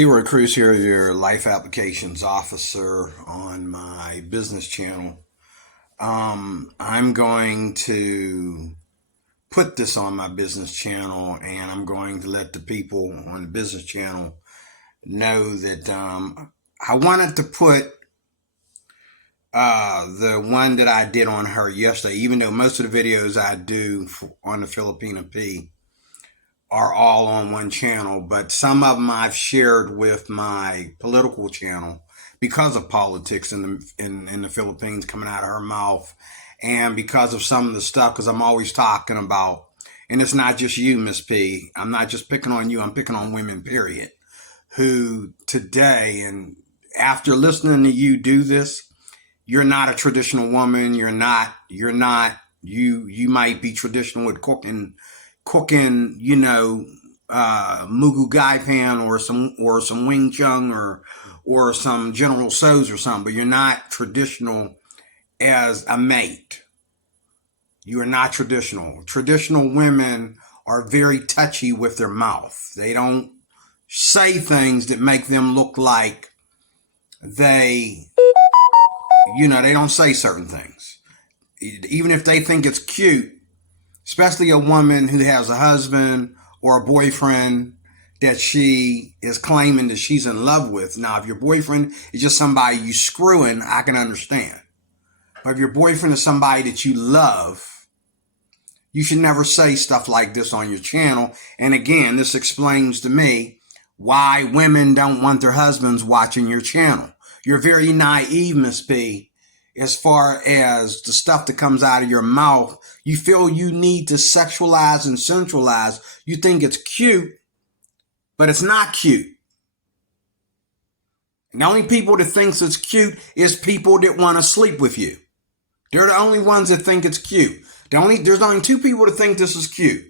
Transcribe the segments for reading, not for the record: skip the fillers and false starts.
Stuart Cruz here, your life applications officer on my business channel. I'm going to put this on my business channel, and I'm going to let the people on the business channel know that I wanted to put the one that I did on her yesterday, even though most of the videos I do on the Filipina P are all on one channel, but some of them I've shared with my political channel because of politics in the Philippines coming out of her mouth, and because of some of the stuff, because I'm always talking about, and it's not just you, Miss P. I'm not just picking on you. I'm picking on women, period, who today, and after listening to you do this, you're not a traditional woman. You might be traditional with cooking, mugu gai pan or some wing chun or some General Tso's or something, but you're not traditional as a mate. You are not traditional. Traditional women are very touchy with their mouth. They don't say things that make them look like they don't say certain things. Even if they think it's cute, especially a woman who has a husband or a boyfriend that she is claiming that she's in love with. Now, if your boyfriend is just somebody you screwing, I can understand. But if your boyfriend is somebody that you love, you should never say stuff like this on your channel. And again, this explains to me why women don't want their husbands watching your channel. You're very naive, Miss P, as far as the stuff that comes out of your mouth. You feel you need to sexualize and sensualize. You think it's cute, but it's not cute. And the only people that thinks it's cute is people that want to sleep with you. They're the only ones that think it's cute. There's only two people that think this is cute.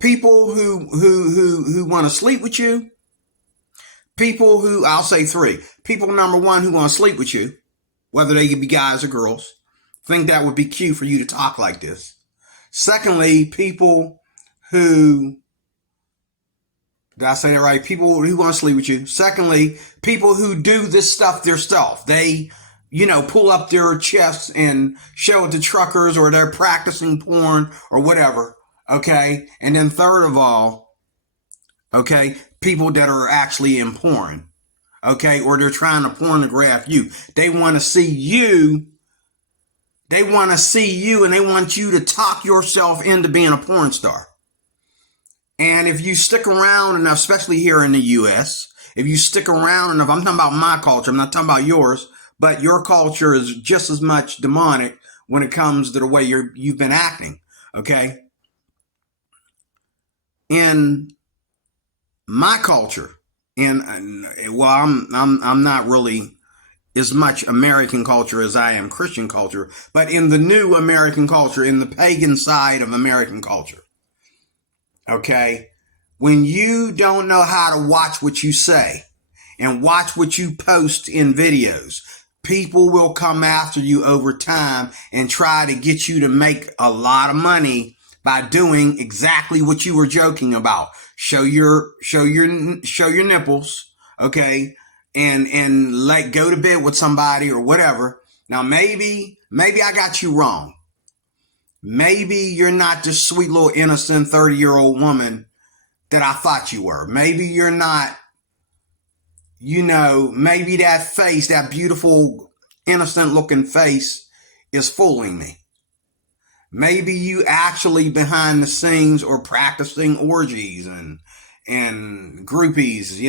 People who want to sleep with you. People who, I'll say three. People, number one, who want to sleep with you, whether they could be guys or girls, think that would be cute for you to talk like this. Secondly, people who, did I say that right? People who want to sleep with you. Secondly, people who do this stuff themselves. They, pull up their chests and show it to truckers, or they're practicing porn or whatever. Okay. And then third of all, okay, people that are actually in porn. Okay. Or they're trying to pornograph you. They want to see you. They want to see you, and they want you to talk yourself into being a porn star. And if you stick around enough, especially here in the U.S., if you stick around enough, I'm talking about my culture, I'm not talking about yours, but your culture is just as much demonic when it comes to the way you've been acting. Okay. In my culture, I'm not really as much American culture as I am Christian culture, but in the new American culture, in the pagan side of American culture, okay, when you don't know how to watch what you say and watch what you post in videos, people will come after you over time and try to get you to make a lot of money by doing exactly what you were joking about. Show your nipples, okay? And like go to bed with somebody or whatever. Now, maybe I got you wrong. Maybe you're not this sweet little innocent 30-year-old woman that I thought you were. Maybe you're not, maybe that face, that beautiful, innocent looking face is fooling me. Maybe you actually behind the scenes or practicing orgies and groupies,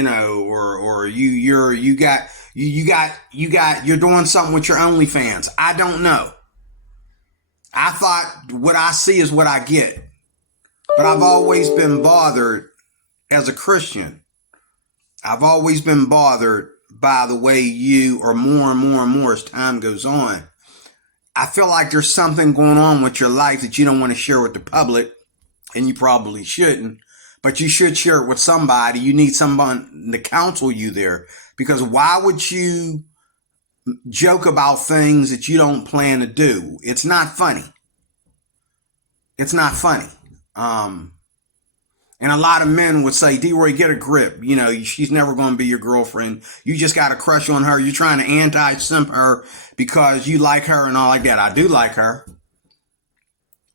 or you're doing something with your OnlyFans. I don't know. I thought what I see is what I get. But I've always been bothered as a Christian. I've always been bothered by the way you are more and more and more as time goes on. I feel like there's something going on with your life that you don't want to share with the public, and you probably shouldn't, but you should share it with somebody. You need someone to counsel you there, because why would you joke about things that you don't plan to do? It's not funny. It's not funny. And And a lot of men would say, D-Roy, get a grip. You know, she's never going to be your girlfriend. You just got a crush on her. You're trying to anti-simp her because you like her and all like that. I do like her.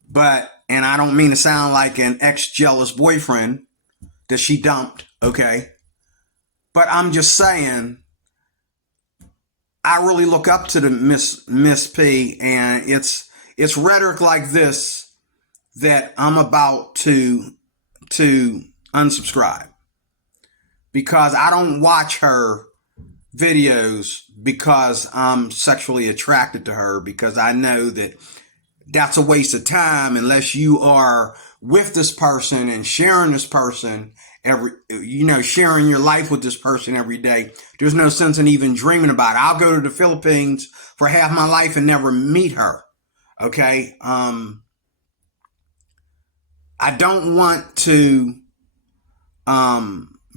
But, and I don't mean to sound like an ex-jealous boyfriend that she dumped, okay? But I'm just saying, I really look up to the Miss P, and it's rhetoric like this that I'm about to unsubscribe, because I don't watch her videos because I'm sexually attracted to her, because I know that that's a waste of time unless you are with this person and sharing this person sharing your life with this person every day. There's no sense in even dreaming about it. I'll go to the Philippines for half my life and never meet her. Okay. I don't want to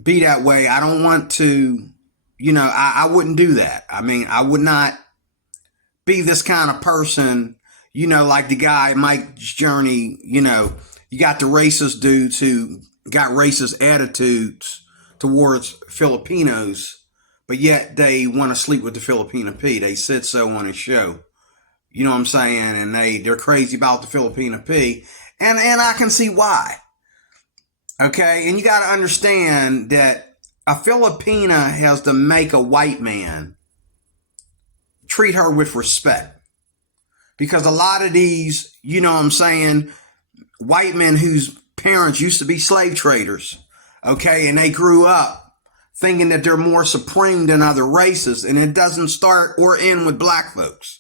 be that way. I don't want to, I wouldn't do that. I mean, I would not be this kind of person, like the guy, Mike's Journey, you got the racist dudes who got racist attitudes towards Filipinos, but yet they want to sleep with the Filipina P. They said so on his show. You know what I'm saying? And they're crazy about the Filipina P. And I can see why. Okay? And you got to understand that a Filipina has to make a white man treat her with respect. Because a lot of these, white men whose parents used to be slave traders, okay, and they grew up thinking that they're more supreme than other races, and it doesn't start or end with black folks.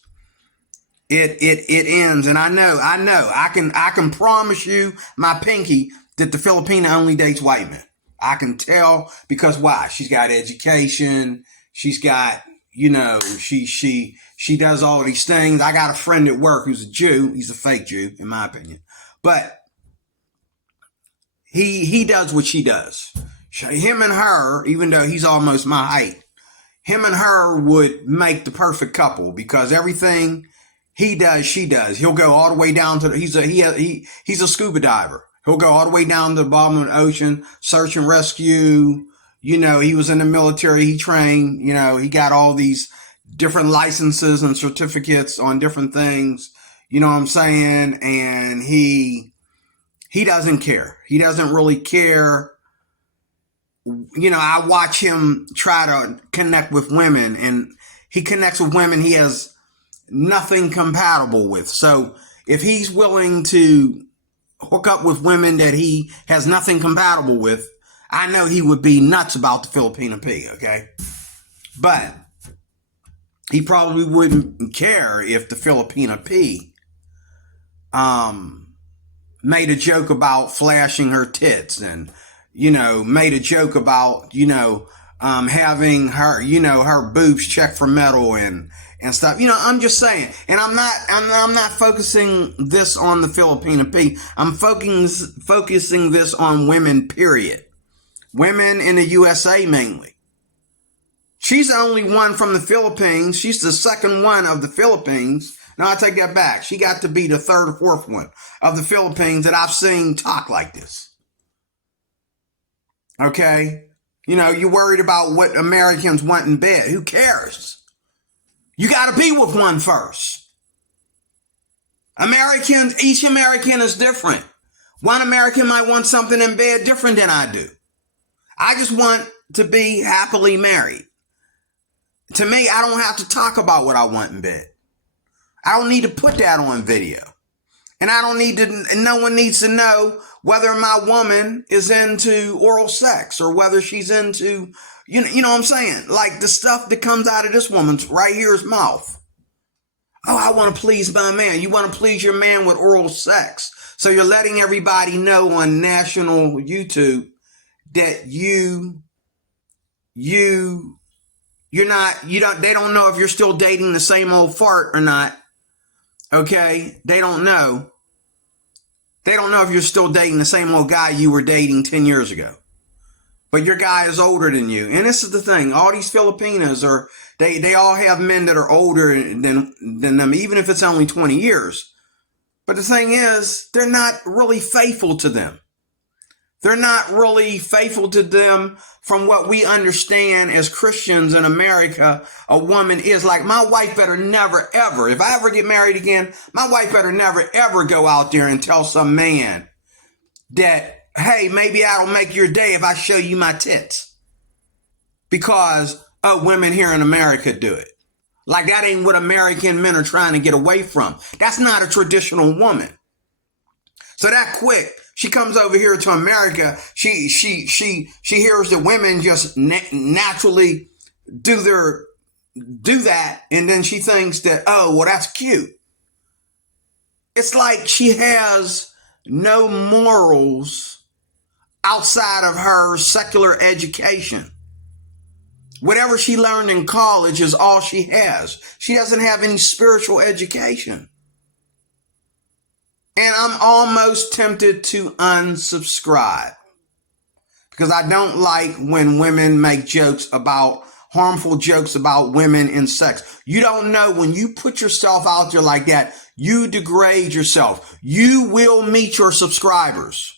It ends, and I know, I can promise you my pinky that the Filipina only dates white men. I can tell, because why? She's got education, she's got, she does all these things. I got a friend at work who's a Jew. He's a fake Jew, in my opinion, but he does what she does. Him and her, even though he's almost my height, him and her would make the perfect couple, because everything he does, she does. He'll go all the way down to he's a scuba diver. He'll go all the way down to the bottom of the ocean, search and rescue. He was in the military. He trained. He got all these different licenses and certificates on different things. You know what I'm saying? And he doesn't care. He doesn't really care. I watch him try to connect with women, and he connects with women he has nothing compatible with. So if he's willing to hook up with women that he has nothing compatible with, I know he would be nuts about the Filipina P, okay? But he probably wouldn't care if the Filipina P made a joke about flashing her tits, and made a joke about having her her boobs checked for metal and stuff. I'm just saying, and I'm not focusing this on the Filipina P. I'm focusing this on women, period. Women in the USA mainly. She's the only one from the Philippines. She's the second one of the Philippines. No, I take that back. She got to be the third or fourth one of the Philippines that I've seen talk like this. Okay? You're worried about what Americans want in bed. Who cares? You got to be with one first. Each American is different. One American might want something in bed different than I do. I just want to be happily married. To me, I don't have to talk about what I want in bed. I don't need to put that on video. And no one needs to know whether my woman is into oral sex or whether she's into, you know what I'm saying? Like the stuff that comes out of this woman's right here's mouth. Oh, I want to please my man. You want to please your man with oral sex. So you're letting everybody know on national YouTube that they don't know if you're still dating the same old fart or not. Okay? They don't know. They don't know if you're still dating the same old guy you were dating 10 years ago. But your guy is older than you. And this is the thing. All these Filipinos they all have men that are older than them, even if it's only 20 years. But the thing is, they're not really faithful to them. They're not really faithful to them from what we understand as Christians in America. A woman is like, my wife better never, ever, if I ever get married again, my wife better never, ever go out there and tell some man that, hey, maybe I don't make your day if I show you my tits. Because women here in America do it. Like that ain't what American men are trying to get away from. That's not a traditional woman. So that quick, she comes over here to America. She hears that women just naturally do that, and then she thinks that, oh, well, that's cute. It's like she has no morals outside of her secular education. Whatever she learned in college is all she has. She doesn't have any spiritual education. And I'm almost tempted to unsubscribe because I don't like when women make harmful jokes about women and sex. You don't know, when you put yourself out there like that, you degrade yourself. You will meet your subscribers.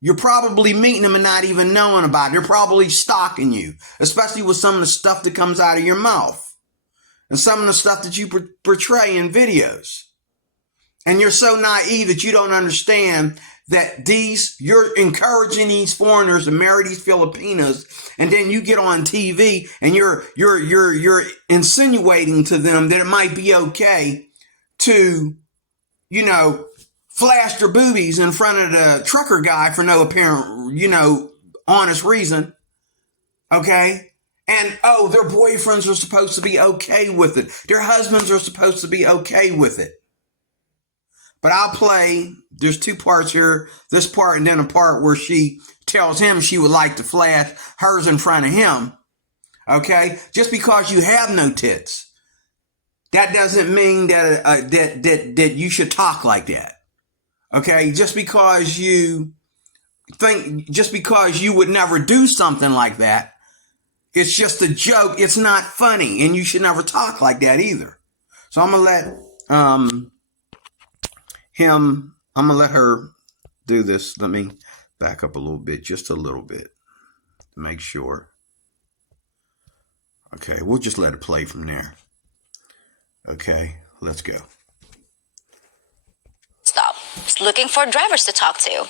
You're probably meeting them and not even knowing about it. They're probably stalking you, especially with some of the stuff that comes out of your mouth and some of the stuff that you portray in videos. And you're so naive that you don't understand that you're encouraging these foreigners to marry these Filipinas, and then you get on TV and you're insinuating to them that it might be okay to, flash their boobies in front of the trucker guy for no apparent, honest reason. Okay? And, their boyfriends are supposed to be okay with it. Their husbands are supposed to be okay with it. But I'll play, there's two parts here, this part and then a part where she tells him she would like to flash hers in front of him. Okay? Just because you have no tits, that doesn't mean that you should talk like that. Okay? Just because you would never do something like that, it's just a joke. It's not funny, and you should never talk like that either. So I'm going to let her do this. Let me back up a little bit, just a little bit, to make sure. Okay, we'll just let it play from there. Okay, let's go. Stop looking for drivers to talk to.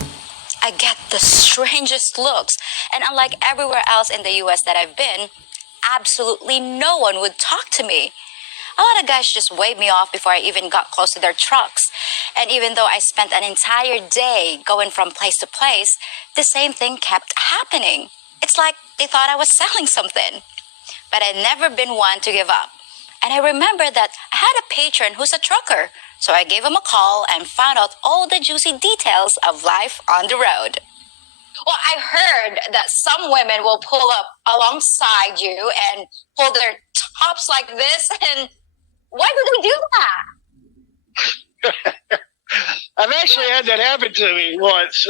I get the strangest looks, and unlike everywhere else in the US that I've been, absolutely no one would talk to me. A lot of guys just waved me off before I even got close to their trucks. And even though I spent an entire day going from place to place, the same thing kept happening. It's like they thought I was selling something. But I'd never been one to give up. And I remember that I had a patron who's a trucker. So I gave him a call and found out all the juicy details of life on the road. Well, I heard that some women will pull up alongside you and pull their tops like this. And why do they do that? I've actually had that happen to me once.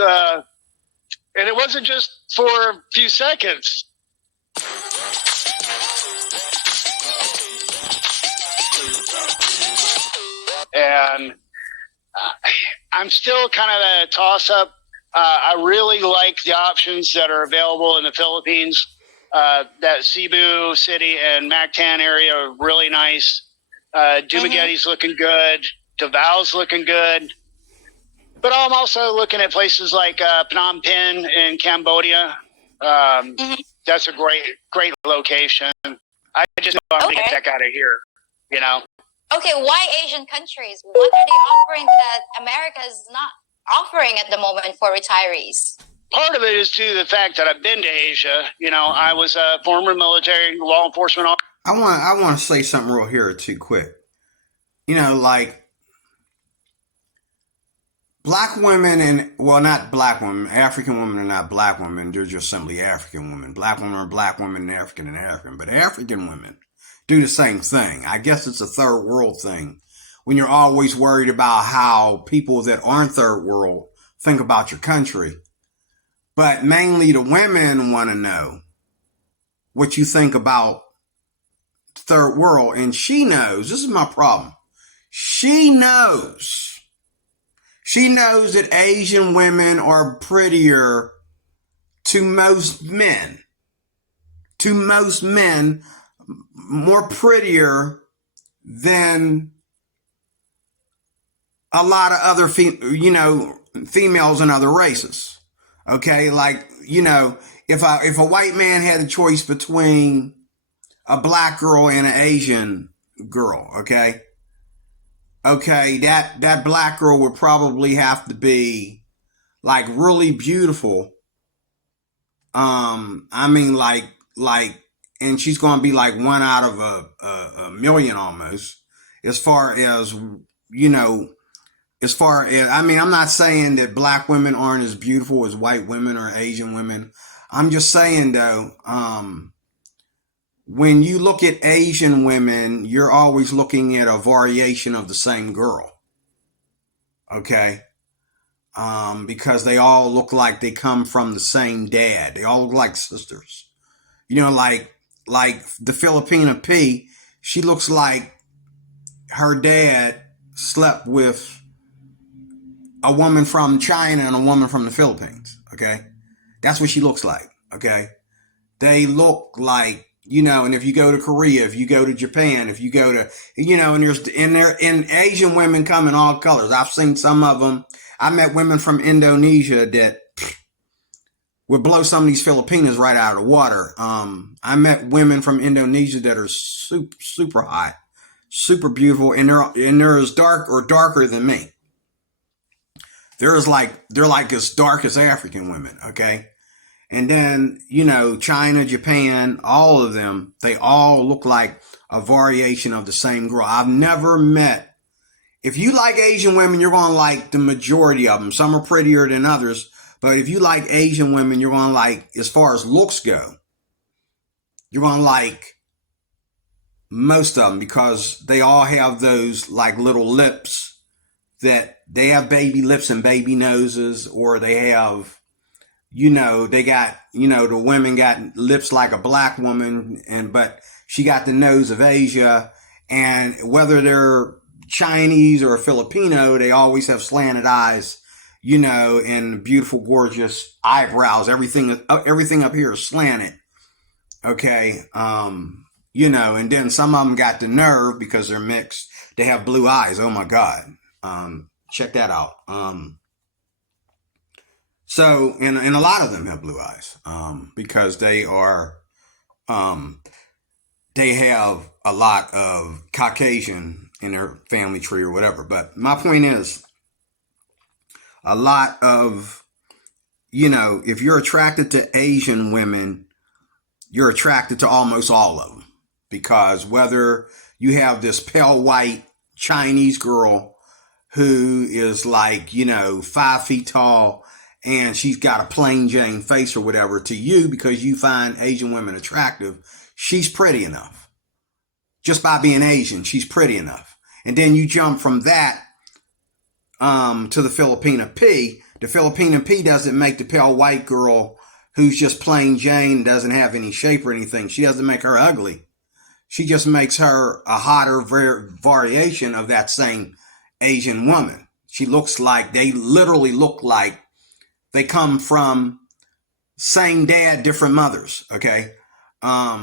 And it wasn't just for a few seconds. And I'm still kind of a toss-up. I really like the options that are available in the Philippines. That Cebu City and Mactan area are really nice. Dumageti's looking good. Davao's looking good. But I'm also looking at places like Phnom Penh in Cambodia. That's a great location. I just know I'm going to get the heck out of here, Okay, why Asian countries? What are they offering that America is not offering at the moment for retirees? Part of it is due to the fact that I've been to Asia. I was a former military law enforcement officer. I want to say something real here too quick. Like black women not black women, African women are not black women. They're just simply African women. Black women are black women and African. But African women do the same thing. I guess it's a third world thing when you're always worried about how people that aren't third world think about your country. But mainly the women want to know what you think about third world. And she knows, this is my problem. She knows that Asian women are prettier to most men, more prettier than a lot of other, females in other races. Okay, like, if a white man had a choice between a black girl and an Asian girl, okay, that black girl would probably have to be like really beautiful. I mean, and she's going to be like one out of a million almost, as far as, I mean, I'm not saying that black women aren't as beautiful as white women or Asian women. I'm just saying though, when you look at Asian women, you're always looking at a variation of the same girl. Okay. Because they all look like they come from the same dad. They all look like sisters. Like the Filipina P, she looks like her dad slept with a woman from China and a woman from the Philippines. Okay. That's what she looks like. Okay. They look like, and if you go to Korea, if you go to Japan, if you go to, and Asian women come in all colors. I've seen some of them. I met women from Indonesia that would blow some of these Filipinas right out of the water. I met women from Indonesia that are super, super hot, super beautiful, and they're as dark or darker than me. They're like as dark as African women, okay? And then, China, Japan, all of them, they all look like a variation of the same girl. I've never met, if you like Asian women, you're going to like the majority of them. Some are prettier than others, but if you like Asian women, you're going to like, as far as looks go, you're going to like most of them, because they all have those like little lips that they have baby lips and baby noses, or they have, they got, the women got lips like a black woman, but she got the nose of Asia. And whether they're Chinese or Filipino, they always have slanted eyes, and beautiful, gorgeous eyebrows. Everything up here is slanted. Okay. And then some of them got the nerve, because they're mixed. They have blue eyes. Oh my God. Check that out. So, and a lot of them have blue eyes, because they are, they have a lot of Caucasian in their family tree or whatever. But my point is, a lot of, if you're attracted to Asian women, you're attracted to almost all of them, because whether you have this pale white Chinese girl who is like, 5 feet tall, and she's got a plain Jane face or whatever, to you, because you find Asian women attractive, she's pretty enough. Just by being Asian, she's pretty enough. And then you jump from that to the Filipina P. The Filipina P doesn't make the pale white girl who's just plain Jane, doesn't have any shape or anything. She doesn't make her ugly. She just makes her a hotter variation of that same Asian woman. They literally look like they come from same dad, different mothers. Okay. But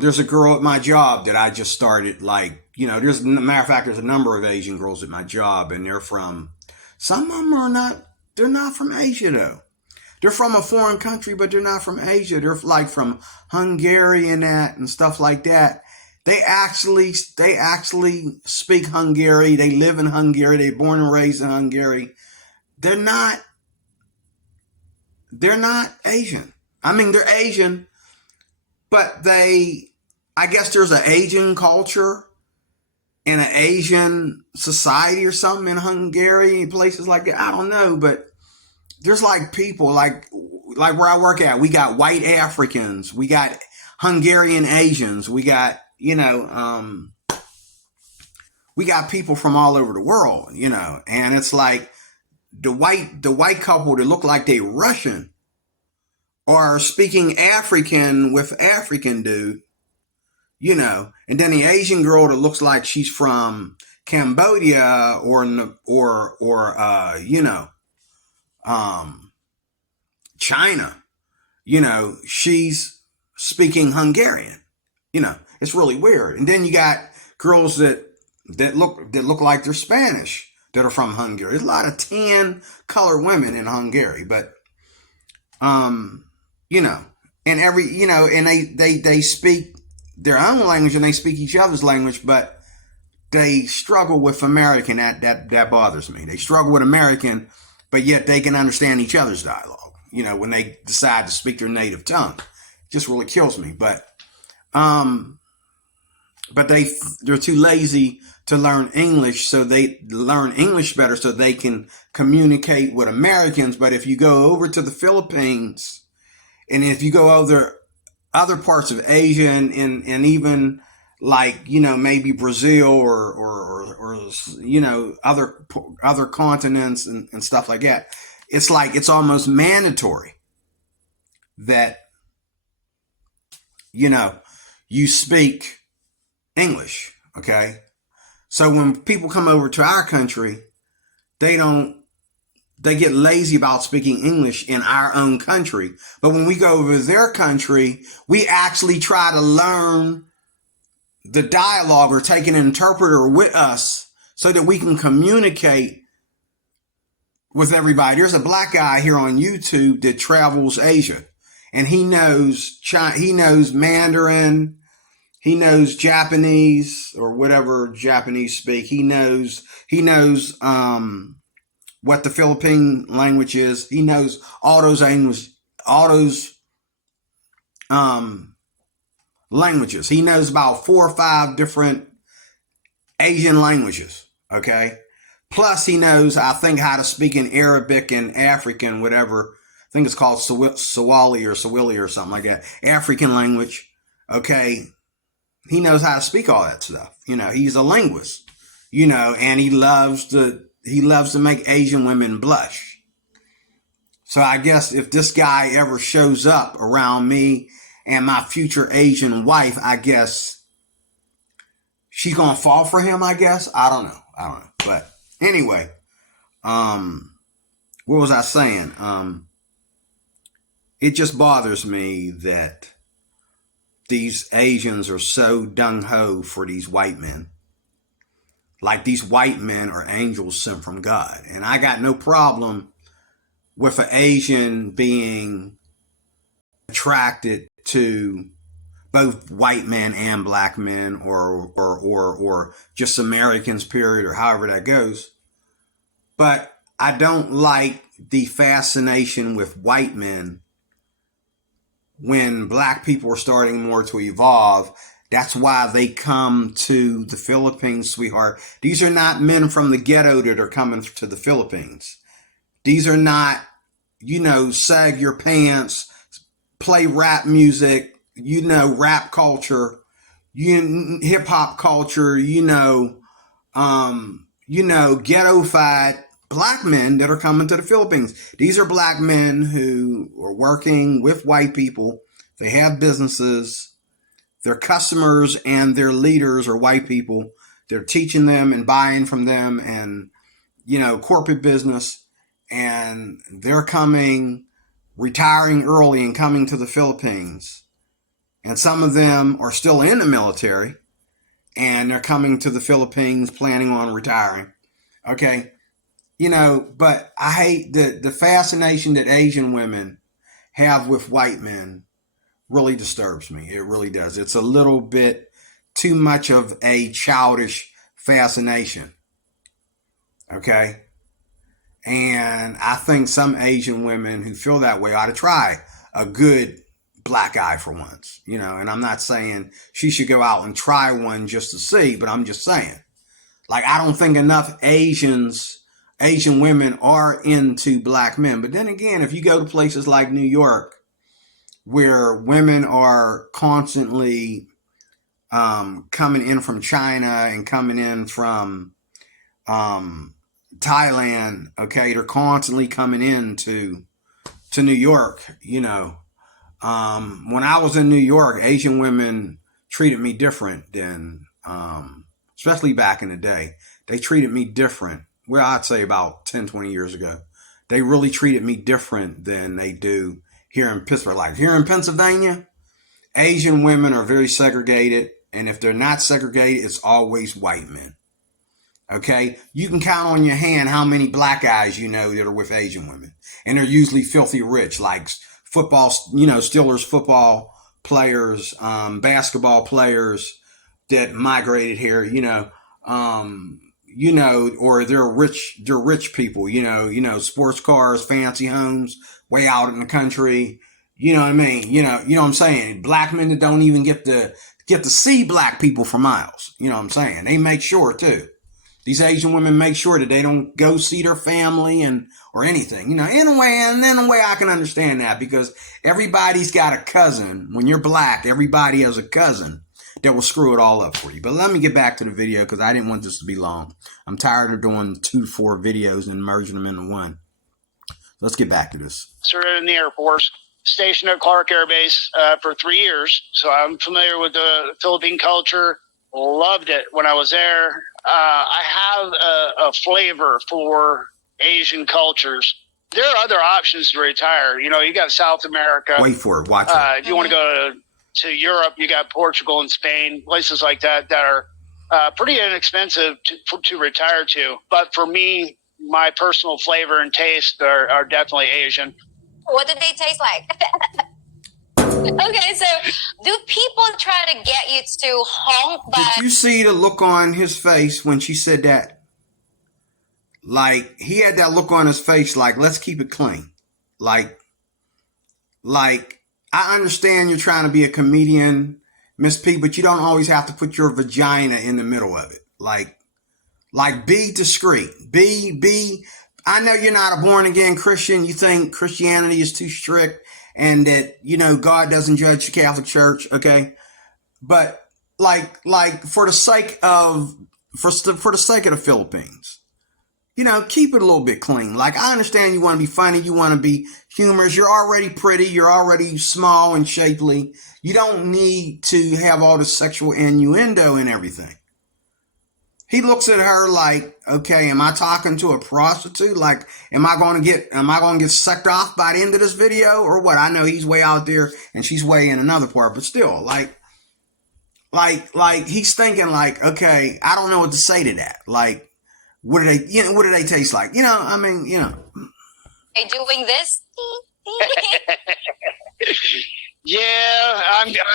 there's a girl at my job that I just started, there's, matter of fact, there's a number of Asian girls at my job, and some of them they're not from Asia though. They're from a foreign country, but they're not from Asia. They're like from Hungary and stuff like that. They actually speak Hungary. They live in Hungary. They're born and raised in Hungary. They're not Asian. I mean, they're Asian, but I guess there's an Asian culture and an Asian society or something in Hungary, places like that. I don't know, but there's like people like where I work at, we got white Africans, we got Hungarian Asians, we got, we got people from all over the world, and it's like the white couple that look like they Russian or speaking African with African dude, and then the Asian girl that looks like she's from Cambodia or China, she's speaking Hungarian. It's really weird. And then you got girls that look like they're Spanish that are from Hungary. There's a lot of tan colored women in Hungary, but and they speak their own language and they speak each other's language, but they struggle with American. That bothers me. They struggle with American, but yet they can understand each other's dialogue. When they decide to speak their native tongue, it just really kills me. But they're too lazy to learn English, so they learn English better so they can communicate with Americans. But if you go over to the Philippines, and if you go over other parts of Asia and even like maybe Brazil or other continents and stuff like that, it's like it's almost mandatory that you speak English. Okay, so when people come over to our country, they get lazy about speaking English in our own country. But when we go over to their country, we actually try to learn the dialogue or take an interpreter with us so that we can communicate with everybody. There's a black guy here on YouTube that travels Asia, and he knows Mandarin, he knows Japanese or whatever Japanese speak. He knows what the Philippine language is. He knows all those languages. He knows about 4 or 5 different Asian languages. Okay. Plus he knows, I think, how to speak in Arabic and African, whatever. I think it's called Swahili or something like that. African language. Okay. He knows how to speak all that stuff. He's a linguist, and he loves to make Asian women blush. So I guess if this guy ever shows up around me and my future Asian wife, I guess she's going to fall for him, I guess. I don't know. But anyway, what was I saying? It just bothers me that these Asians are so gung-ho for these white men. Like these white men are angels sent from God. And I got no problem with an Asian being attracted to both white men and black men or just Americans, period, or however that goes. But I don't like the fascination with white men when black people are starting more to evolve. That's why they come to the Philippines, sweetheart. These are not men from the ghetto that are coming to the Philippines. These are not, sag your pants, play rap music, rap culture, hip hop culture, ghettofied black men that are coming to the Philippines. These are black men who are working with white people. They have businesses. Their customers and their leaders are white people. They're teaching them and buying from them and, corporate business. And they're retiring early and coming to the Philippines. And some of them are still in the military and they're coming to the Philippines planning on retiring. Okay. But I hate the fascination that Asian women have with white men really disturbs me. It really does. It's a little bit too much of a childish fascination. Okay. And I think some Asian women who feel that way ought to try a good black eye for once, and I'm not saying she should go out and try one just to see, but I'm just saying, like, I don't think enough Asian women are into black men. But then again, if you go to places like New York, where women are constantly coming in from China and coming in from Thailand, okay, they're constantly coming into New York. When I was in New York, Asian women treated me different than, especially back in the day. They treated me different. Well, I'd say about 10, 20 years ago. they really treated me different than they do here in Pittsburgh. Like here in Pennsylvania, Asian women are very segregated. And if they're not segregated, it's always white men. Okay? You can count on your hand how many black guys you know that are with Asian women. And they're usually filthy rich, like football, Steelers football players, basketball players that migrated here, or they're rich people, sports cars, fancy homes, way out in the country. You know what I mean? You know what I'm saying? Black men that don't even get to see black people for miles. You know what I'm saying? They make sure too. These Asian women make sure that they don't go see their family or anything. In a way I can understand that, because everybody's got a cousin. When you're black, everybody has a cousin that will screw it all up for you. But let me get back to the video, because I didn't want this to be long. I'm tired of doing 2 to 4 videos and merging them into one. Let's get back to this. Started in the Air Force, stationed at Clark Air Base for 3 years. So I'm familiar with the Philippine culture. Loved it when I was there. I have a flavor for Asian cultures. There are other options to retire. You got South America. Wait for it. Watch it. If you want to go to Europe, you got Portugal and Spain, places like that are pretty inexpensive to retire to. But for me, my personal flavor and taste are definitely Asian. What did they taste like? Okay, so do people try to get you to honk by... Did you see the look on his face when she said that? Like, he had that look on his face like, let's keep it clean. Like, I understand you're trying to be a comedian, Miss P, but you don't always have to put your vagina in the middle of it. Like be discreet. I know you're not a born-again Christian. You think Christianity is too strict and that, God doesn't judge the Catholic Church, okay? But for the sake of the Philippines, keep it a little bit clean. Like, I understand you want to be funny, you want to be humorous. You're already pretty, you're already small and shapely. You don't need to have all the sexual innuendo and everything. He looks at her like, okay, am I talking to a prostitute? Like, am I going to get sucked off by the end of this video or what? I know he's way out there and she's way in another part, but still, like he's thinking like, okay, I don't know what to say to that. Like, what do they taste like? They doing this? Yeah,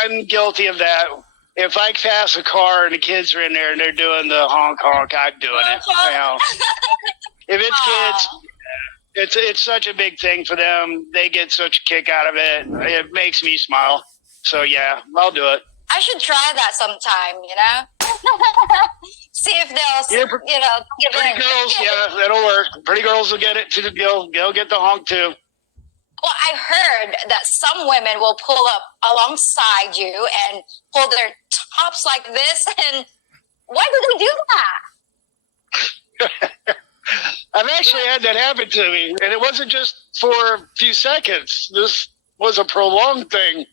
I'm guilty of that. If I pass a car and the kids are in there and they're doing the honk honk, I'm doing it. If it's kids, it's such a big thing for them. They get such a kick out of it. It makes me smile. So yeah, I'll do it. I should try that sometime. See if they'll, Pretty girls, yeah, that'll work. Pretty girls will get it to they'll get the honk too. Well, I heard that some women will pull up alongside you and pull their tops like this. And why do they do that? I've actually had that happen to me. And it wasn't just for a few seconds. This was a prolonged thing.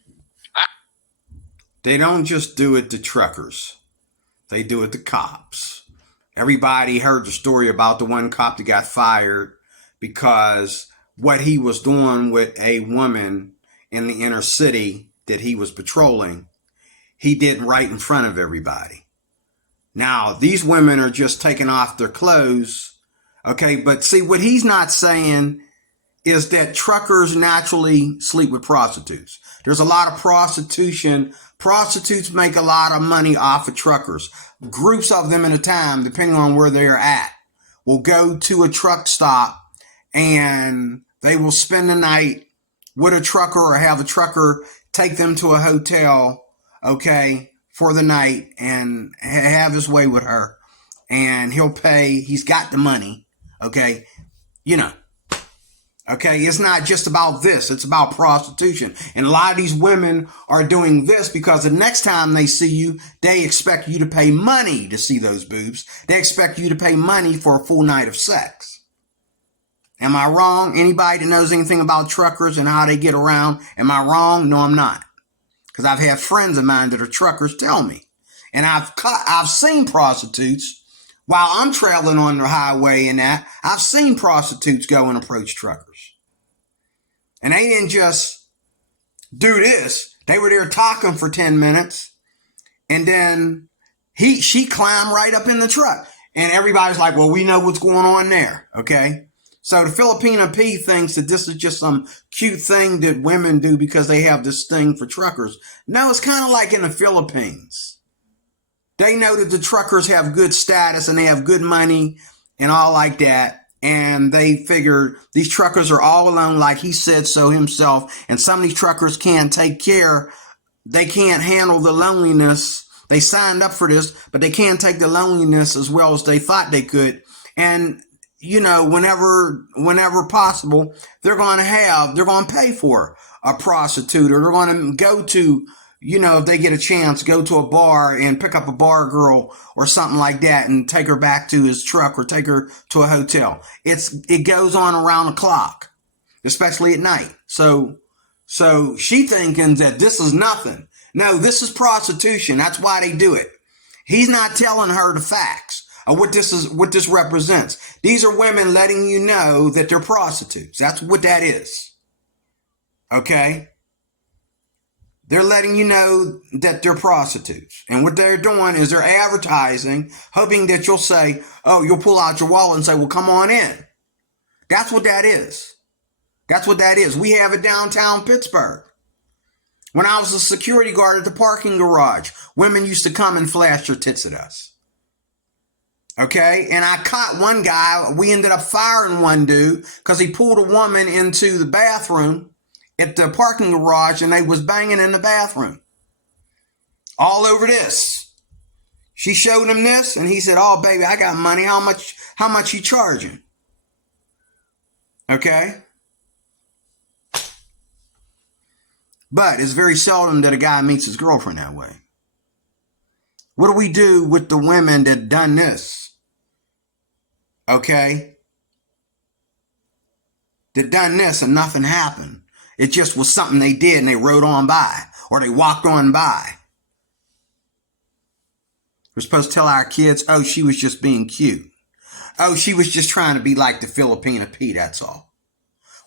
They don't just do it to truckers. They do it to cops. Everybody heard the story about the one cop that got fired because what he was doing with a woman in the inner city that he was patrolling, he did right in front of everybody. Now, these women are just taking off their clothes, okay? But see, what he's not saying is that truckers naturally sleep with prostitutes. There's a lot of prostitution. Prostitutes make a lot of money off of truckers. Groups of them at a time, depending on where they're at, will go to a truck stop and they will spend the night with a trucker or have a trucker take them to a hotel, okay, for the night and have his way with her. And he'll pay, he's got the money, okay, okay, it's not just about this, it's about prostitution. And a lot of these women are doing this because the next time they see you, they expect you to pay money to see those boobs. They expect you to pay money for a full night of sex. Am I wrong? Anybody that knows anything about truckers and how they get around, am I wrong? No, I'm not. Because I've had friends of mine that are truckers tell me. And I've seen prostitutes While I'm traveling on the highway and that, I've seen prostitutes go and approach truckers. And they didn't just do this. They were there talking for 10 minutes. And then she climbed right up in the truck. And everybody's like, well, we know what's going on there. Okay. So the Filipina P thinks that this is just some cute thing that women do because they have this thing for truckers. No, it's kind of like in the Philippines. They know that the truckers have good status and they have good money and all like that. And they figure these truckers are all alone, like he said so himself. And some of these truckers can't take care. They can't handle the loneliness. They signed up for this, but they can't take the loneliness as well as they thought they could. And, you know, whenever possible, they're going to pay for a prostitute, or they're going to go to, you know, if they get a chance, go to a bar and pick up a bar girl or something like that and take her back to his truck or take her to a hotel. It goes on around the clock, especially at night. So she thinking that this is nothing. No, this is prostitution. That's why they do it. He's not telling her the facts of what this represents. These are women letting you know that they're prostitutes. That's what that is. Okay? They're letting you know that they're prostitutes. And what they're doing is they're advertising, hoping that you'll say, oh, you'll pull out your wallet and say, well, come on in. That's what that is. That's what that is. We have it downtown Pittsburgh. When I was a security guard at the parking garage, women used to come and flash their tits at us. Okay? And I caught one guy. We ended up firing one dude because he pulled a woman into the bathroom at the parking garage and they was banging in the bathroom. All over this. She showed him this and he said, oh, baby, I got money. How much you charging? Okay? But it's very seldom that a guy meets his girlfriend that way. What do we do with the women that done this? Okay? That done this and nothing happened. It just was something they did and they rode on by or they walked on by. We're supposed to tell our kids, oh, she was just being cute. Oh, she was just trying to be like the Filipina P, that's all.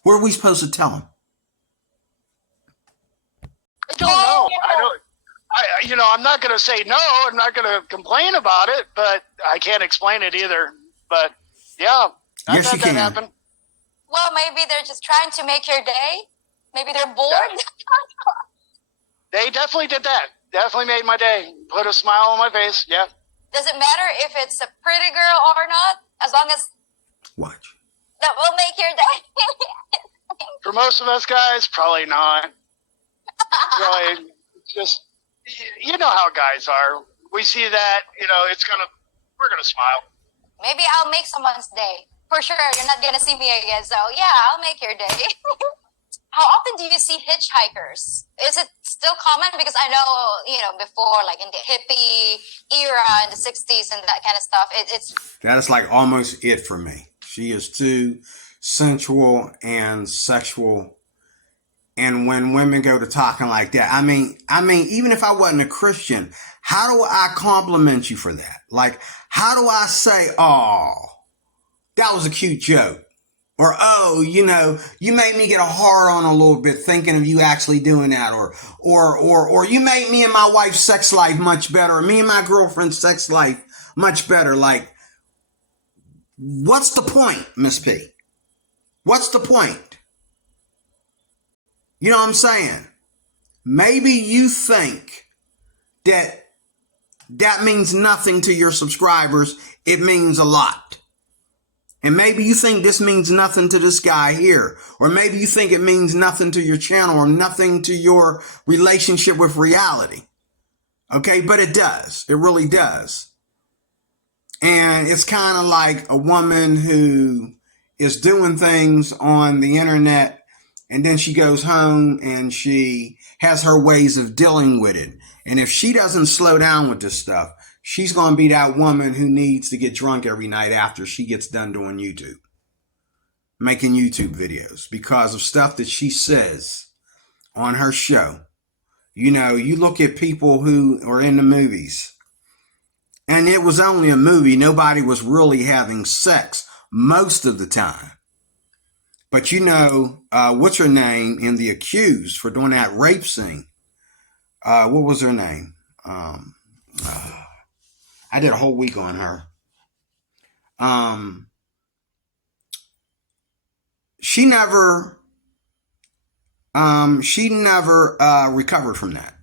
What are we supposed to tell them? I don't know. I'm not going to say no. I'm not going to complain about it, but I can't explain it either. But yeah, yes, you can. Happen. Well, maybe they're just trying to make your day. Maybe they're bored. They definitely did that. Definitely made my day. Put a smile on my face. Yeah. Does it matter if it's a pretty girl or not? As long as watch. That will make your day. For most of us guys, probably not. Really, just, you know how guys are. We see that, we're gonna smile. Maybe I'll make someone's day. For sure, you're not gonna see me again, so yeah, I'll make your day. How often do you see hitchhikers? Is it still common? Because I know, before, like in the hippie era in the 60s and that kind of stuff, it's... That is like almost it for me. She is too sensual and sexual. And when women go to talking like that, I mean, even if I wasn't a Christian, how do I compliment you for that? Like, how do I say, oh, that was a cute joke? Or, oh, you made me get a hard on a little bit thinking of you actually doing that. Or you made me and my wife's sex life much better. Or me and my girlfriend's sex life much better. Like, what's the point, Miss P? What's the point? You know what I'm saying? Maybe you think that means nothing to your subscribers. It means a lot. And maybe you think this means nothing to this guy here. Or maybe you think it means nothing to your channel or nothing to your relationship with reality. Okay, but it does. It really does. And it's kind of like a woman who is doing things on the internet and then she goes home and she has her ways of dealing with it. And if she doesn't slow down with this stuff, she's going to be that woman who needs to get drunk every night after she gets done doing YouTube, making YouTube videos because of stuff that she says on her show. You look at people who are in the movies And it was only a movie. Nobody was really having sex most of the time. But you know, what's her name in The Accused for doing that rape scene? What was her name? I did a whole week on her. She never recovered from that.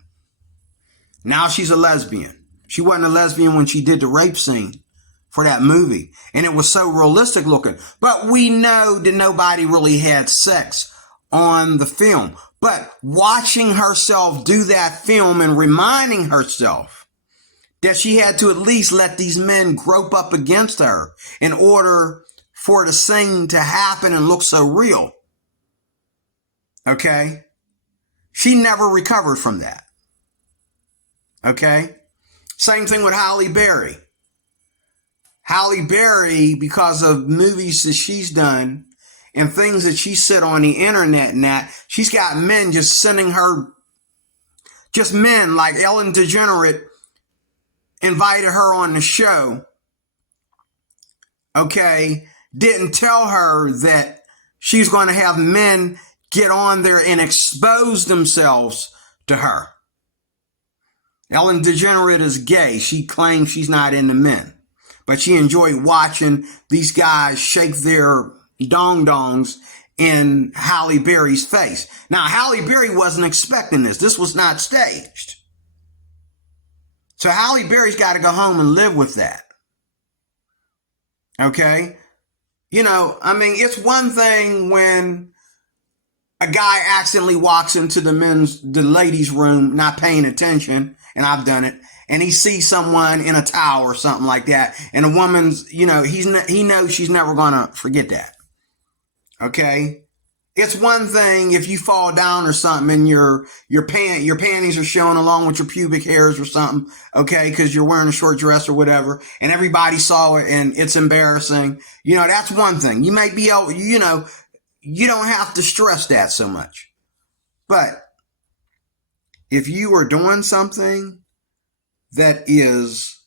Now she's a lesbian. She wasn't a lesbian when she did the rape scene for that movie. And it was so realistic looking. But we know that nobody really had sex on the film. But watching herself do that film and reminding herself that she had to at least let these men grope up against her in order for the scene to happen and look so real. Okay? She never recovered from that. Okay? Same thing with Halle Berry. Halle Berry, because of movies that she's done and things that she said on the internet and that, she's got men just sending her, just men like Ellen DeGeneres invited her on the show, okay, didn't tell her that she's going to have men get on there and expose themselves to her. Ellen DeGeneres is gay. She claims she's not into men. But she enjoyed watching these guys shake their dong-dongs in Halle Berry's face. Now, Halle Berry wasn't expecting this. This was not staged. So Halle Berry's got to go home and live with that. Okay? You know, I mean, it's one thing when a guy accidentally walks into the ladies' room not paying attention, and I've done it, and he sees someone in a towel or something like that, and a woman's, you know, he knows she's never going to forget that. Okay? It's one thing if you fall down or something and your panties are showing along with your pubic hairs or something, okay, because you're wearing a short dress or whatever, and everybody saw it and it's embarrassing. You know, that's one thing. You may be able, you know, you don't have to stress that so much. But if you are doing something that is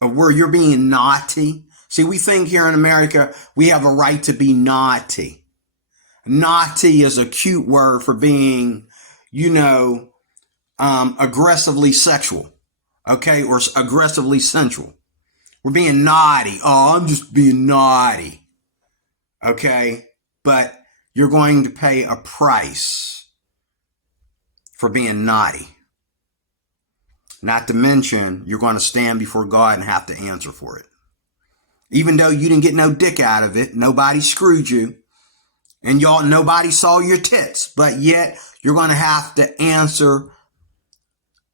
where you're being naughty, see, we think here in America we have a right to be naughty. Naughty is a cute word for being, you know, aggressively sexual, okay, or aggressively sensual. We're being naughty. Oh, I'm just being naughty, okay? But you're going to pay a price for being naughty. Not to mention, you're going to stand before God and have to answer for it. Even though you didn't get no dick out of it, nobody screwed you. And nobody saw your tits, but yet you're going to have to answer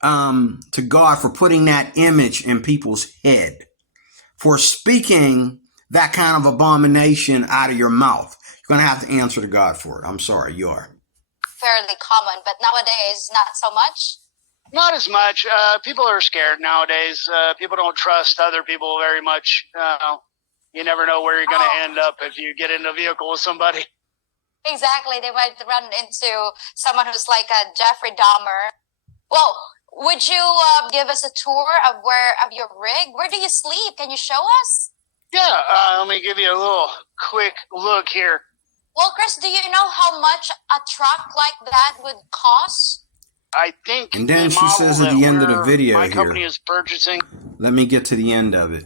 to God for putting that image in people's head, for speaking that kind of abomination out of your mouth. You're going to have to answer to God for it. I'm sorry, you are. Fairly common, but nowadays, not so much. Not as much. People are scared nowadays. People don't trust other people very much. You never know where you're going to end up if you get in a vehicle with somebody. Exactly. They might run into someone who's like a Jeffrey Dahmer. Well, would you give us a tour of your rig? Where do you sleep? Can you show us? Yeah, let me give you a little quick look here. Well, Chris, do you know how much a truck like that would cost? I think. And then she says at the end of the video my here, company is purchasing. Let me get to the end of it.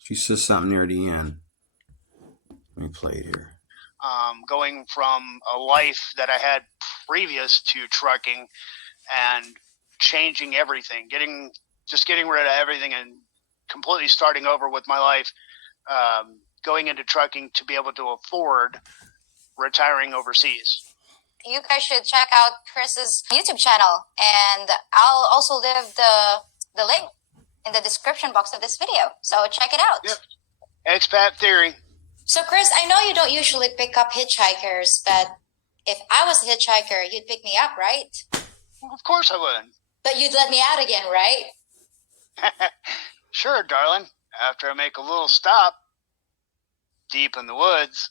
She says something near the end. Let me play it here. Going from a life that I had previous to trucking and changing everything, getting rid of everything and completely starting over with my life, going into trucking to be able to afford retiring overseas. You guys should check out Chris's YouTube channel, and I'll also leave the link in the description box of this video. So check it out. Yep. Expat Theory. So, Chris, I know you don't usually pick up hitchhikers, but if I was a hitchhiker, you'd pick me up, right? Well, of course I would. But you'd let me out again, right? Sure, darling. After I make a little stop deep in the woods.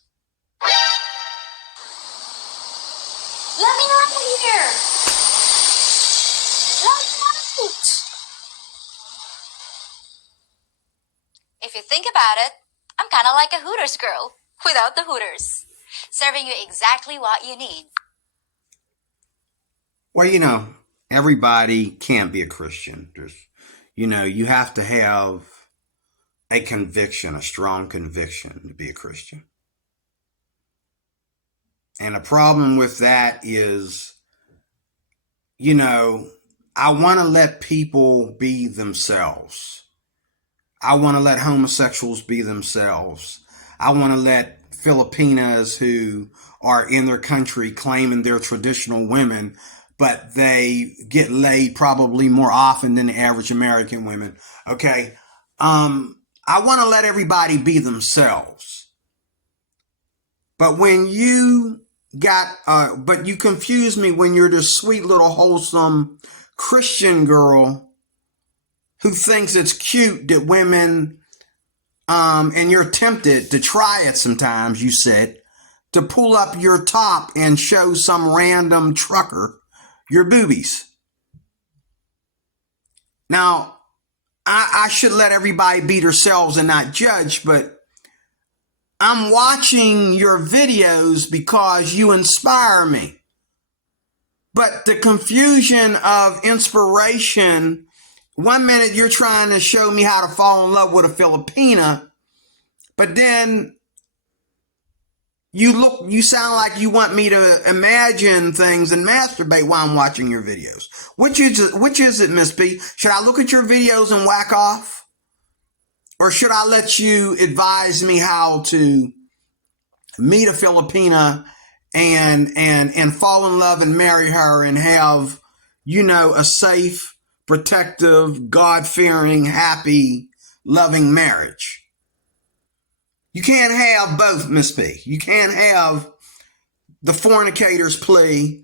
Let me out of here! Let me out! if you think about it, I'm kind of like a Hooters girl without the Hooters, serving you exactly what you need. Well, everybody can't be a Christian. You have to have a conviction, a strong conviction to be a Christian. And the problem with that is, I want to let people be themselves. I want to let homosexuals be themselves. I want to let Filipinas who are in their country claiming they're traditional women, but they get laid probably more often than the average American women. Okay. I want to let everybody be themselves. But when you but you confuse me when you're this sweet little wholesome Christian girl who thinks it's cute that women, and you're tempted to try it sometimes, you said, to pull up your top and show some random trucker your boobies. Now, I should let everybody be themselves and not judge, but I'm watching your videos because you inspire me. But the confusion of inspiration, one minute you're trying to show me how to fall in love with a Filipina, but then you sound like you want me to imagine things and masturbate while I'm watching your videos. Which is it, Miss P? Should I look at your videos and whack off? Or should I let you advise me how to meet a Filipina and fall in love and marry her and have, a safe, protective, God-fearing, happy, loving marriage? You can't have both, Miss P. You can't have the fornicator's plea,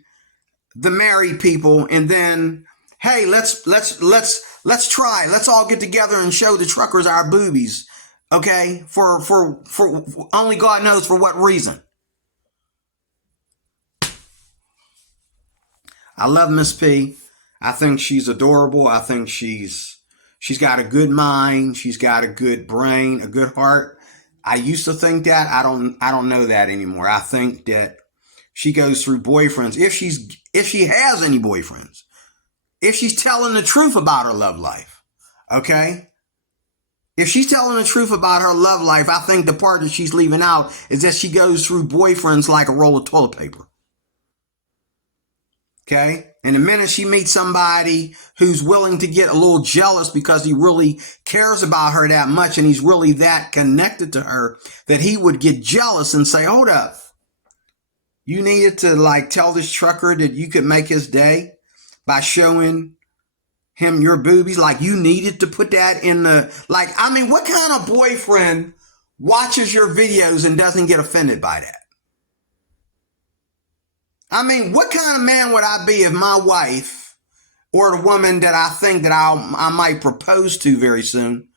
the married people, and then, hey, let's try. Let's all get together and show the truckers our boobies. Okay? For only God knows for what reason. I love Miss P. I think she's adorable. I think she's got a good mind. She's got a good brain, a good heart. I used to think that. I don't know that anymore. I think that she goes through boyfriends. If she has any boyfriends, if she's telling the truth about her love life, okay? If she's telling the truth about her love life, I think the part that she's leaving out is that she goes through boyfriends like a roll of toilet paper. Okay? And the minute she meets somebody who's willing to get a little jealous because he really cares about her that much and he's really that connected to her, that he would get jealous and say, hold up. You needed to tell this trucker that you could make his day by showing him your boobies. You needed to put that in what kind of boyfriend watches your videos and doesn't get offended by that? What kind of man would I be if my wife or the woman that I think that I might propose to very soon,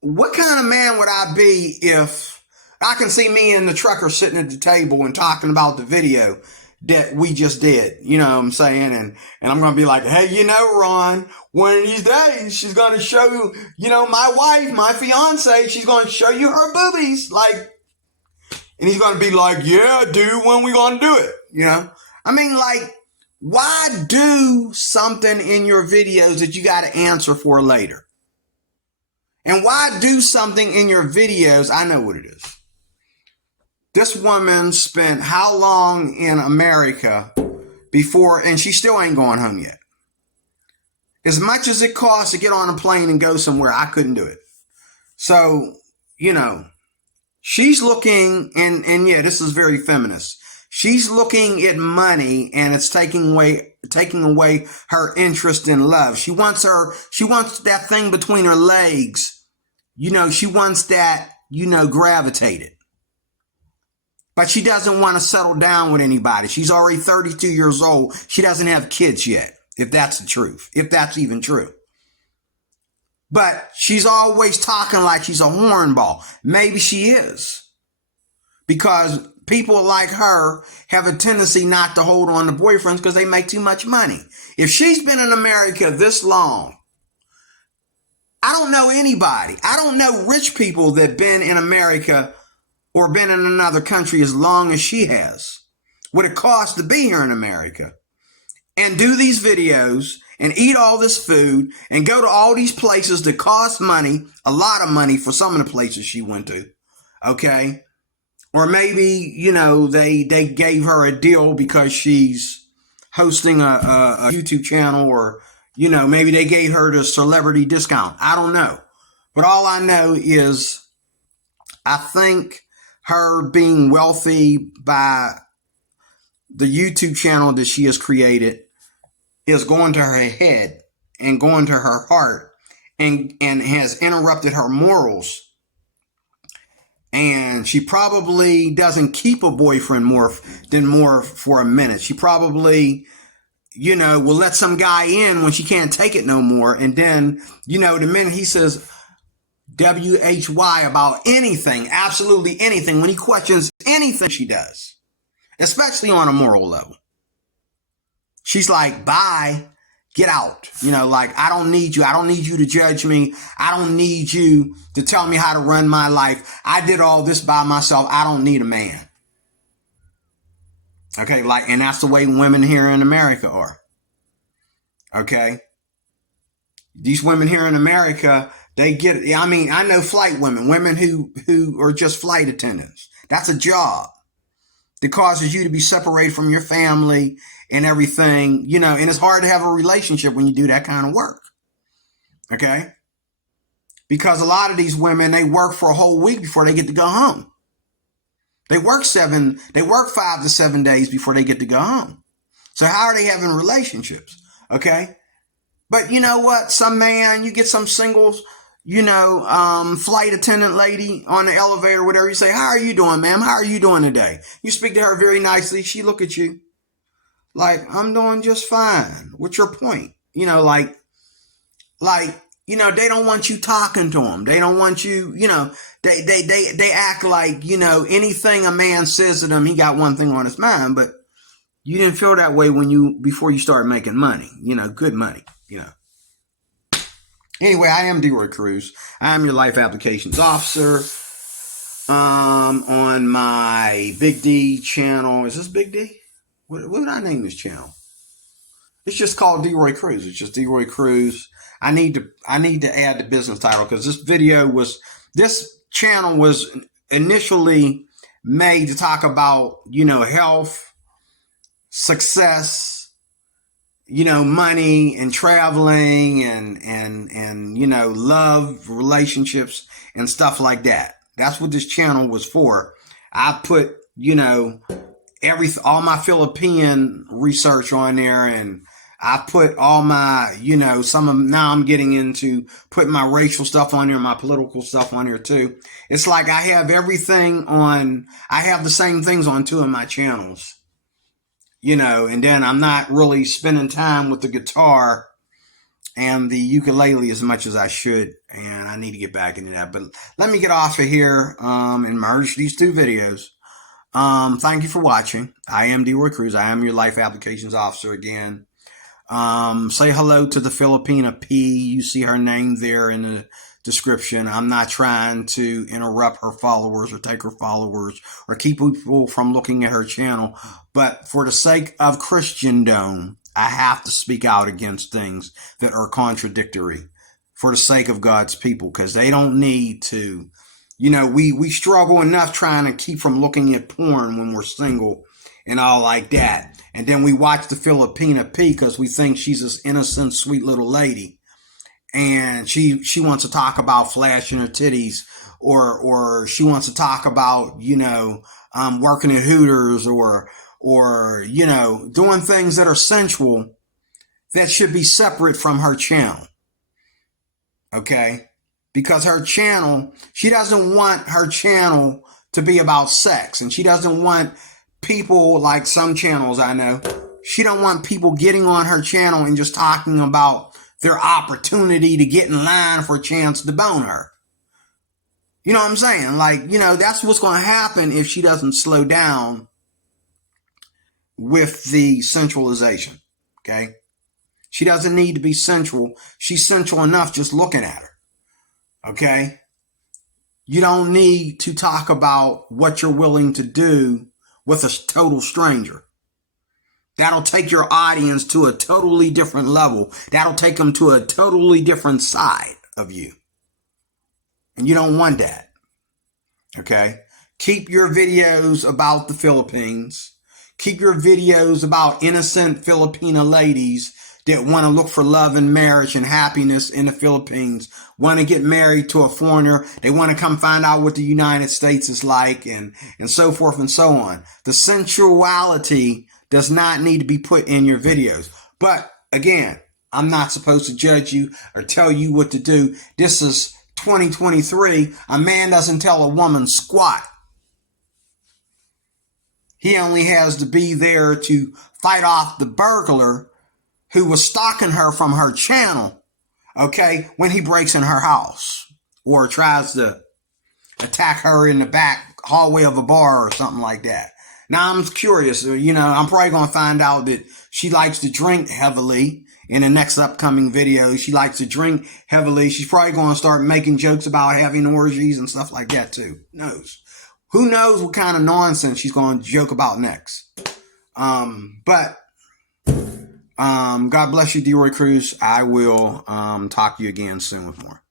what kind of man would I be if I can see me and the trucker sitting at the table and talking about the video that we just did, you know what I'm saying? And I'm going to be like, hey, Ron, one of these days, she's going to show you, my wife, my fiance, she's going to show you her boobies. And he's going to be like, yeah, dude, when we going to do it? Why do something in your videos that you got to answer for later? And why do something in your videos? I know what it is. This woman spent how long in America before, and she still ain't going home yet. As much as it costs to get on a plane and go somewhere, I couldn't do it. So, she's looking, and yeah, this is very feminist. She's looking at money and it's taking away her interest in love. She wants that thing between her legs. She wants that, gravitated. But she doesn't want to settle down with anybody. She's already 32 years old. She doesn't have kids yet, if that's the truth, if that's even true. But she's always talking like she's a hornball. Maybe she is. Because people like her have a tendency not to hold on to boyfriends because they make too much money. If she's been in America this long, I don't know anybody. I don't know rich people that been in America or been in another country as long as she has. What it costs to be here in America and do these videos and eat all this food and go to all these places that cost money, a lot of money for some of the places she went to. Okay. Or maybe, you know, they gave her a deal because she's hosting a YouTube channel, or, you know, maybe they gave her the celebrity discount. I don't know. But all I know is I think her being wealthy by the YouTube channel that she has created is going to her head and going to her heart and has interrupted her morals. And she probably doesn't keep a boyfriend more for a minute. She probably, you know, will let some guy in when she can't take it no more. And then, you know, the minute he says WHY about anything, absolutely anything, when he questions anything she does, especially on a moral level, she's like, bye, get out. You know, like, I don't need you. I don't need you to judge me. I don't need you to tell me how to run my life. I did all this by myself. I don't need a man. Okay, like, and that's the way women here in America are. Okay? These women here in America, they get, I mean, I know flight women who are just flight attendants. That's a job that causes you to be separated from your family and everything, you know, and it's hard to have a relationship when you do that kind of work. Okay? Because a lot of these women, they work for a whole week before they get to go home. They work 5 to 7 days before they get to go home. So how are they having relationships? Okay? But you know what? Some man, you get some singles, you know, flight attendant lady on the elevator, whatever. You say, how are you doing, ma'am? How are you doing today? You speak to her very nicely. She look at you like, I'm doing just fine. What's your point? You know, like, you know, they don't want you talking to them. They don't want you, you know, they act like, you know, anything a man says to them, he got one thing on his mind, but you didn't feel that way before you started making money, you know, good money, you know. Anyway, I am DeRoy Cruz. I am your life applications officer. On my Big D channel. Is this Big D? What would I name this channel? It's just called DeRoy Cruz. It's just DeRoy Cruz. I need to add the business title because this channel was initially made to talk about, you know, health, success, you know, money and traveling and you know, love, relationships and stuff like that. That's what this channel was for. I put, you know, all my Philippine research on there, and I put all my, you know, now I'm getting into putting my racial stuff on there, my political stuff on there too. It's like I have I have the same things on two of my channels, you know, and then I'm not really spending time with the guitar and the ukulele as much as I should, and I need to get back into that. But let me get off of here and merge these two videos. Thank you for watching. I am DeRoy Cruz. I am your life applications officer again. Say hello to the Filipina P. You see her name there in the description. I'm not trying to interrupt her followers or take her followers or keep people from looking at her channel. But for the sake of Christendom, I have to speak out against things that are contradictory for the sake of God's people, because they don't need to. You know, we struggle enough trying to keep from looking at porn when we're single and all like that. And then we watch the Filipina P because we think she's this innocent, sweet little lady. And she wants to talk about flashing her titties, or she wants to talk about, you know, working at Hooters or, you know, doing things that are sensual that should be separate from her channel. Okay? Because her channel, she doesn't want her channel to be about sex, and she doesn't want people like some channels I know. She don't want people getting on her channel and just talking about their opportunity to get in line for a chance to bone her. You know what I'm saying? Like, you know, that's what's going to happen if she doesn't slow down with the sensualization. Okay? She doesn't need to be sensual. She's sensual enough just looking at her. Okay? You don't need to talk about what you're willing to do with a total stranger. That'll take your audience to a totally different level. That'll take them to a totally different side of you. And you don't want that. Okay? Keep your videos about the Philippines. Keep your videos about innocent Filipino ladies that want to look for love and marriage and happiness in the Philippines, want to get married to a foreigner. They want to come find out what the United States is like and so forth and so on. The sensuality does not need to be put in your videos. But again, I'm not supposed to judge you or tell you what to do. This is 2023. A man doesn't tell a woman squat. He only has to be there to fight off the burglar who was stalking her from her channel, okay, when he breaks in her house or tries to attack her in the back hallway of a bar or something like that. Now, I'm curious, I'm probably going to find out that she likes to drink heavily in the next upcoming video. She likes to drink heavily. She's probably going to start making jokes about having orgies and stuff like that too. Who knows what kind of nonsense she's going to joke about next. But God bless you, D-Roy Cruz. I will talk to you again soon with more.